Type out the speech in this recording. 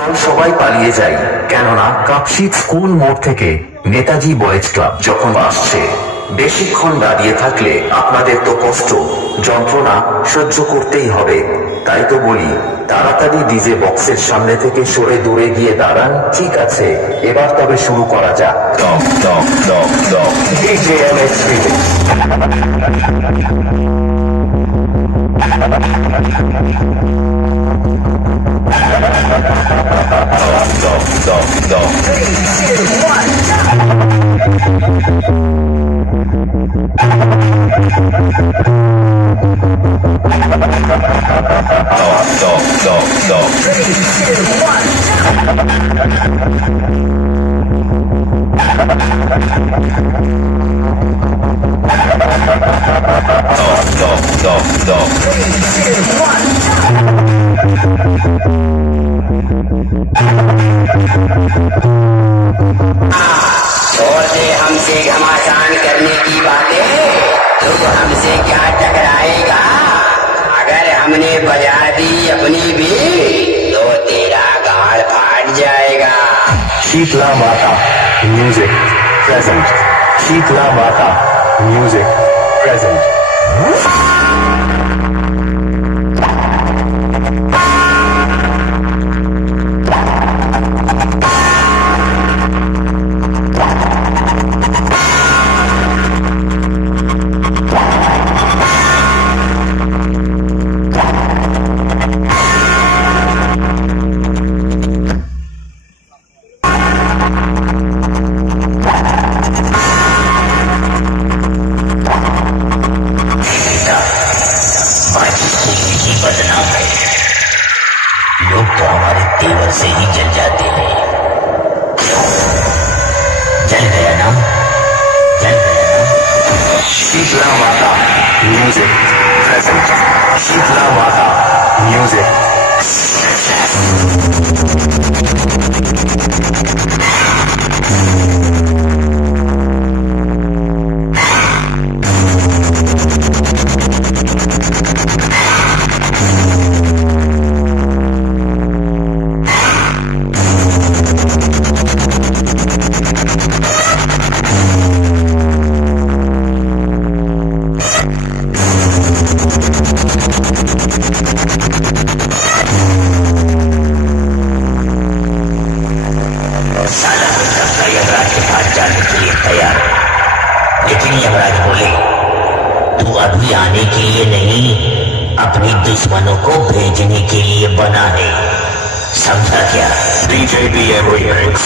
চল সবাই পালিয়ে যাই, কেননা কাপশিট স্কুল মোড় থেকে নেতাজি বয়েজ ক্লাব যখন আসছে। বেশিক্ষণ দাঁড়িয়ে থাকলে আপনাদের তো কষ্ট যন্ত্রণা সহ্য করতেই হবে। তাই তো বলি তাড়াতাড়ি ডিজে বক্সের সামনে থেকে সরে দূরে গিয়ে দাঁড়ান। ঠিক আছে, এবার তবে শুরু করা যাক। ডিজে এমএসপি छोड़ दे हमसे घमासान करने की बातें, तू हमसे क्या टकराएगा। अगर हमने बजा दी अपनी भी तो तेरा गाड़ फाट जाएगा। शीतला माता म्यूजिक प्रेजेंट। शीतला माता म्यूजिक प्रेजेंट। बदनाम है, लोग तो हमारे तेवर से ही जल जाते हैं। जल गया ना, जल गया ना। शीतला माता म्यूजिक प्रेजेंट। शीतला माता म्यूजिक। जाने के लिए तैयार, लेकिन यमराज बोले तू अभी आने के लिए नहीं, अपनी दुश्मनों को भेजने के लिए बना है, समझा क्या? DJ BM Remix।